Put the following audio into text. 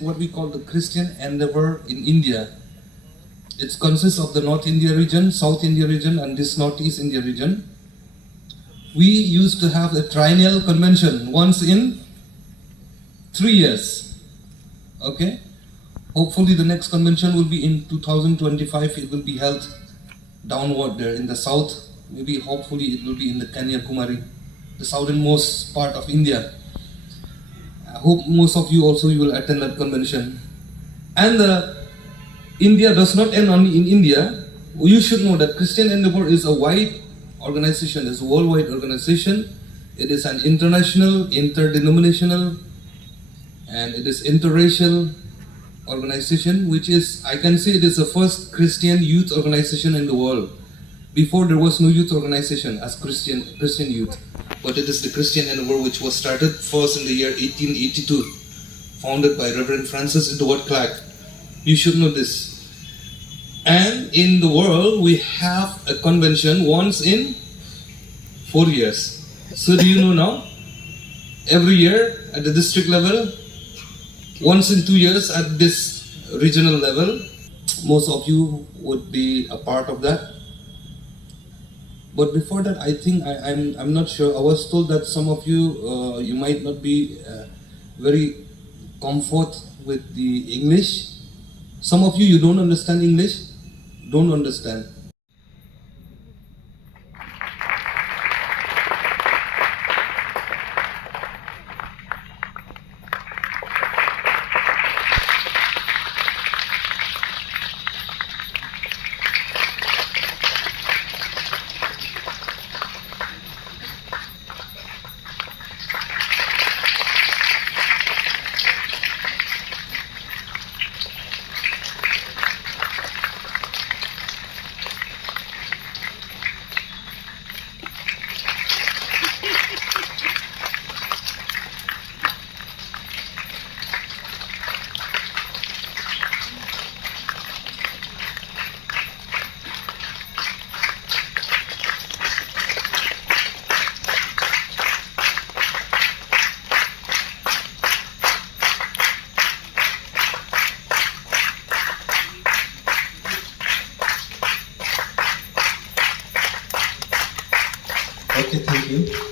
what we call the Christian endeavor in India. It consists of the North India region, South India region, and this Northeast India region. We used to have a triennial convention once in 3 years. Okay? Hopefully the next convention will be in 2025. It will be held downward there in the south. Maybe hopefully it will be in the Kanyakumari, the southernmost part of India. I hope most of you also will attend that convention. And India does not end only in India. You should know that Christian Endeavor is a wide organization, it's a worldwide organization. It is an international, interdenominational, and it is interracial organization, which is, I can say it is the first Christian youth organization in the world. Before there was no youth organization as Christian youth, but it is the Christian Endeavor which was started first in the year 1882, founded by Reverend Francis Edward Clark. You should know this. And in the world, we have a convention once in 4 years. So do you know now? Every year at the district level, once in 2 years at this regional level. Most of you would be a part of that. But before that, I think I'm not sure. I was told that some of you you might not be very comfort with the English. Some of you don't understand English. Don't understand. Okay, thank you.